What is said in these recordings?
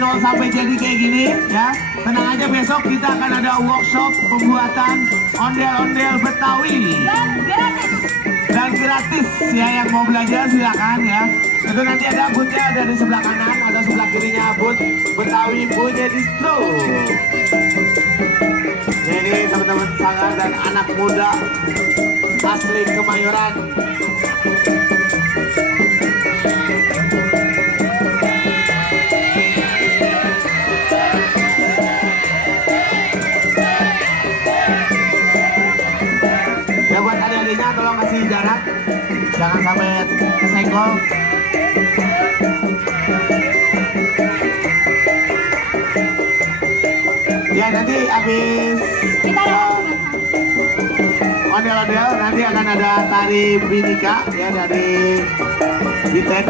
nol sampai jadi kayak gini ya. Tenang aja, besok kita akan ada workshop pembuatan ondel-ondel Betawi. Dan gratis ya, yang mau belajar silakan ya. Itu nanti ada boothnya, ada di sebelah kanan atau sebelah kirinya booth Betawi punya distro. Jadi teman-teman Sanggar dan anak muda asli Kemayoran. Ya buat adik-adiknya tolong kasih jarak, jangan sampai kesenggol. Ya nanti habis ondel-ondel nanti akan ada tari binika ya dari Biten.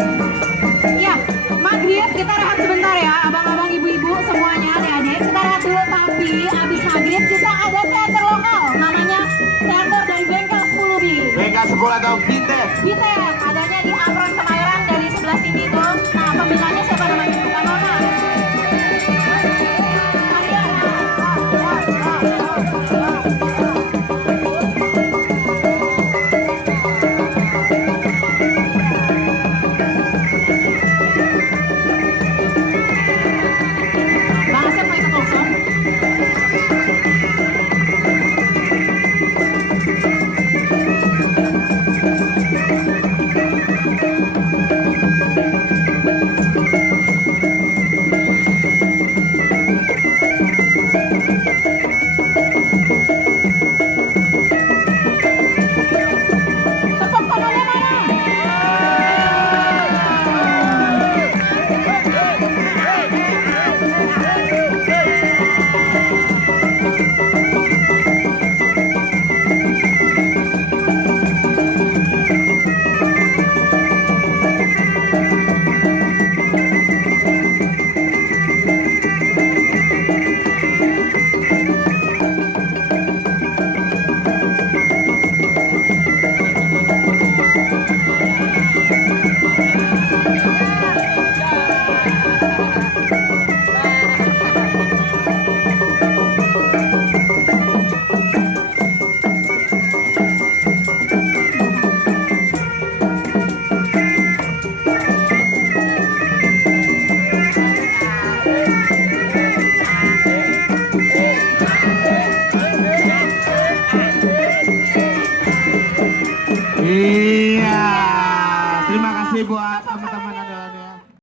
Iya, maghrib kita rehat sebentar ya, abang-abang, ibu-ibu semuanya, adik-adik kita rehat dulu. Tapi abis maghrib kita ada teater lokal, namanya Teater dari Bengkel 10 B. Bengkel 10 atau Biten. Biten.